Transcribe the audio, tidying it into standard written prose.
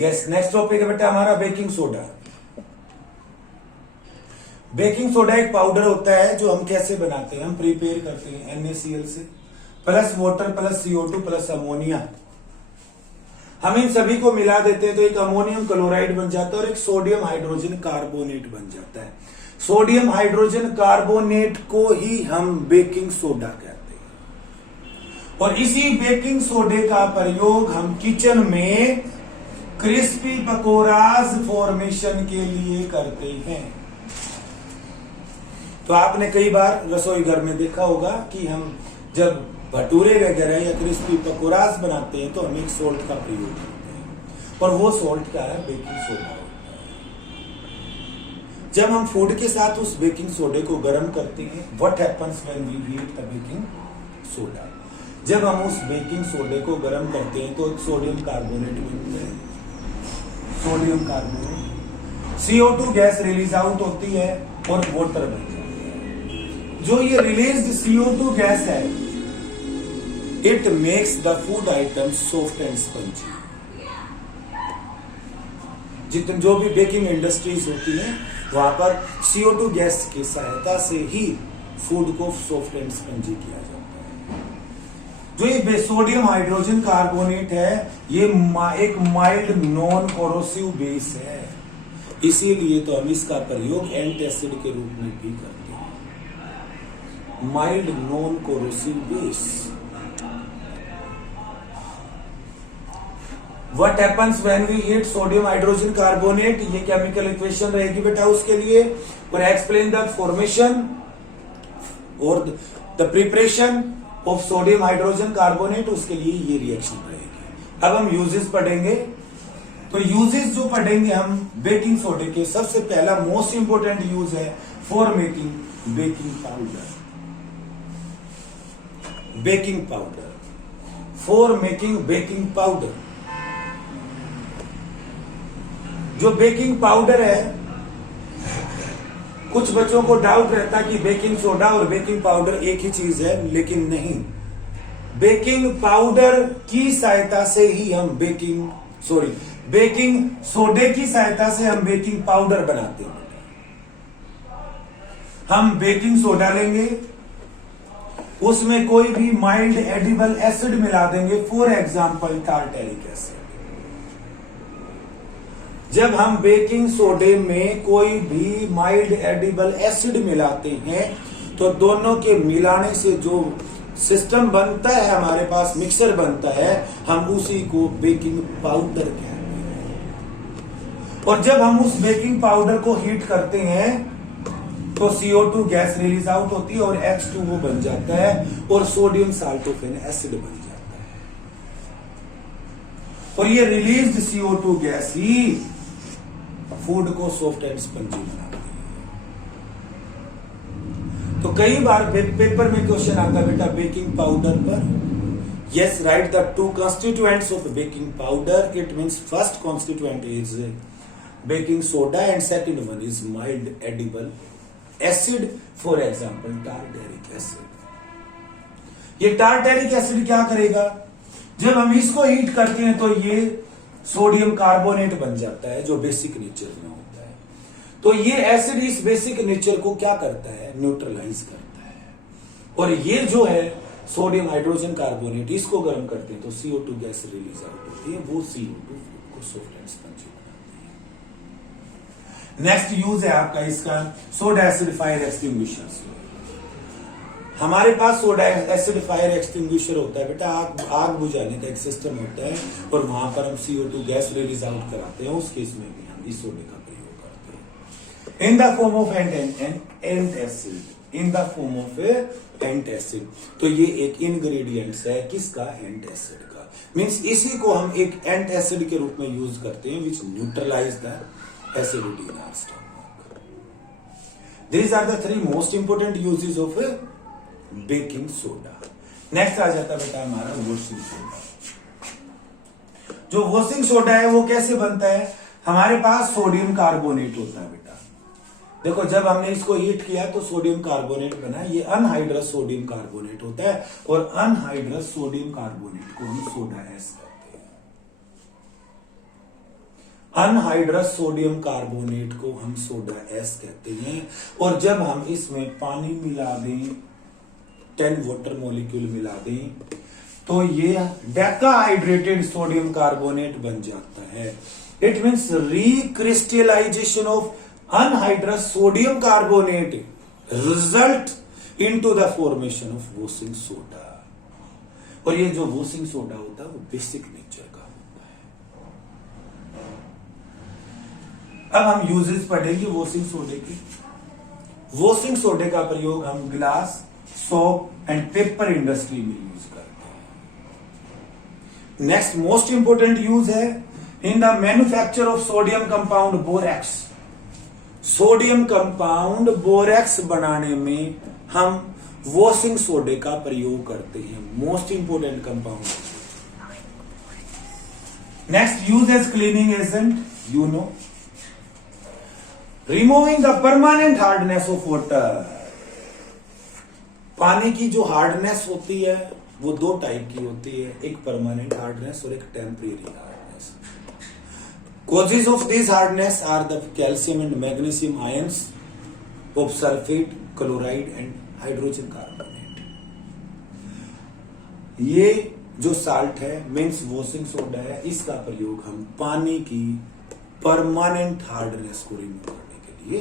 Yes, next topic है बेटा हमारा बेकिंग सोडा। बेकिंग सोडा एक पाउडर होता है जो हम कैसे बनाते हैं, हम प्रिपेयर करते हैं NaCl से plus water plus CO2 plus ammonia. हम इन सभी को मिला देते हैं तो एक अमोनियम क्लोराइड बन जाता है और एक सोडियम हाइड्रोजन कार्बोनेट बन जाता है। सोडियम हाइड्रोजन कार्बोनेट को ही हम बेकिंग सोडा कहते हैं और इसी बेकिंग सोडे का प्रयोग हम किचन में क्रिस्पी पकोड़ाज फॉर्मेशन के लिए करते हैं। तो आपने कई बार रसोई घर में देखा होगा कि हम जब भटूरे वगैरह या क्रिस्पी पकोड़ाज बनाते हैं तो हम एक सोल्ट का प्रयोग करते हैं और वो सोल्ट क्या है, बेकिंग सोडा होता है। जब हम फूड के साथ उस बेकिंग सोडे को गर्म करते हैं, what happens when we heat the baking soda, जब हम उस बेकिंग सोडे को गर्म करते हैं तो सोडियम कार्बोनेट बनता है। Sodium carbonate CO2 gas release out होती है और वाटर बन जाता है। जो ये रिलीज्ड CO2 गैस है, it makes the food item soft and spongy. जितने जो भी बेकिंग इंडस्ट्रीज होती हैं वहां पर CO2 गैस की सहायता से ही फूड को सॉफ्ट एंड स्पंजी किया जाता है। जो ये सोडियम हाइड्रोजन कार्बोनेट है ये एक माइल्ड नॉन कोरोसिव बेस है, इसीलिए तो हम इसका प्रयोग एंटासिड के रूप में भी करते हैं। Mild non corrosive base. What happens when we heat sodium hydrogen carbonate, ये केमिकल इक्वेशन रहेगी बेटा उसके लिए, और एक्सप्लेन द फॉर्मेशन और the preparation of sodium hydrogen carbonate, उसके लिए ये रिएक्शन रहेगी। अब हम यूजेस पढ़ेंगे। तो यूजेस जो पढ़ेंगे हम बेकिंग सोडे के, सबसे पहला मोस्ट इंपोर्टेंट यूज है for making baking powder. Baking powder, for making baking powder. जो बेकिंग पाउडर है, कुछ बच्चों को डाउट रहता है कि बेकिंग सोडा और बेकिंग पाउडर एक ही चीज है, लेकिन नहीं। बेकिंग पाउडर की सहायता से ही हम बेकिंग सोडे की सहायता से हम बेकिंग पाउडर बनाते हैं। हम बेकिंग सोडा लेंगे, उसमें कोई भी माइल्ड एडिबल एसिड मिला देंगे, फॉर एग्जाम्पल टार्टेरिक एसिड। जब हम बेकिंग सोडे में कोई भी माइल्ड एडिबल एसिड मिलाते हैं तो दोनों के मिलाने से जो सिस्टम बनता है, हमारे पास मिक्सर बनता है, हम उसी को बेकिंग पाउडर कहते हैं। और जब हम उस बेकिंग पाउडर को हीट करते हैं तो CO2 गैस रिलीज आउट होती है और H2O बन जाता है और सोडियम साल्टोफेन एसिड बन जाता है। और ये रिलीज्ड CO2 गैस ही फूड को सॉफ्ट एंड स्पंजी बनाती है। तो कई बार पेपर में क्वेश्चन आता है बेटा बेकिंग पाउडर पर। Yes, right the two constituents of baking powder. It means first constituent is baking soda and second one is mild edible acid, for example tartaric acid. ये टार्टेरिक एसिड क्या करेगा, जब हम इसको हीट करते हैं तो ये सोडियम कार्बोनेट बन जाता है जो बेसिक नेचर में होता है। तो ये एसिड इस बेसिक नेचर को क्या करता है, न्यूट्रलाइज करता है। और ये जो है सोडियम हाइड्रोजन कार्बोनेट, इसको गर्म करते हैं तो CO2 गैस रिलीज आउट होती है, वो CO2 को सॉफ्ट एंड स्पंजी बनाती है। नेक्स्ट यूज है आपका इसका सोडा एसिड फायर एक्सटिंग्विशर्स। हमारे पास सोडा एसिड फायर एक्सटिंग्विशर होता है बेटा, आग बुझाने का एक सिस्टम होता है और वहां पर हम CO2 गैस रिलीज आउट कराते हैं। उस केस में भी हम इस सोडे का प्रयोग करते हैं in the form of antacid. In the form of antacid. तो ये एक इंग्रेडिएंट्स है किसका, एंटासिड का। मींस इसी को हम एक एंटासिड के रूप में यूज करते हैं which neutralize the acidity in our stomach. These are the three most important uses of baking soda. Next आ जाता बेटा हमारा वॉशिंग सोडा। जो वॉशिंग सोडा है वो कैसे बनता है, हमारे पास सोडियम कार्बोनेट होता है बेटा। देखो जब हमने इसको हीट किया तो सोडियम कार्बोनेट बना, ये अनहाइड्रस सोडियम कार्बोनेट होता है और अनहाइड्रस सोडियम कार्बोनेट को हम सोडा एस कहते हैं। अनहाइड्रस सोडियम कार्बोनेट को हम सोडा एस कहते हैं। और जब हम इसमें पानी मिला दें, 10 वाटर मॉलिक्यूल मिला दें, तो ये डेकाहाइड्रेटेड सोडियम कार्बोनेट बन जाता है। It means recrystallisation of anhydrous sodium carbonate result into the formation of washing soda. और ये जो वॉशिंग सोडा होता है वो बेसिक नेचर का होता है। अब हम यूजेस पढ़ेंगे वॉशिंग सोडे की। वॉशिंग सोडे का प्रयोग हम glass, soap and paper industry में यूज करते हैं। नेक्स्ट मोस्ट इंपोर्टेंट यूज है in the manufacture of sodium compound borax. Sodium compound borax बनाने में हम वॉशिंग सोडे का प्रयोग करते हैं। Most important compound. Next use as cleaning agent, you know, removing the permanent hardness of water. पानी की जो हार्डनेस होती है वो 2 टाइप की होती है, एक परमानेंट हार्डनेस और एक temporary hardness. Causes of this hardness are the calcium and magnesium ions of sulphate, chloride and hydrogen carbonate. ये जो साल्ट है मीन्स वॉशिंग सोडा है, इसका प्रयोग हम पानी की परमानेंट हार्डनेस को रिमूव करने के लिए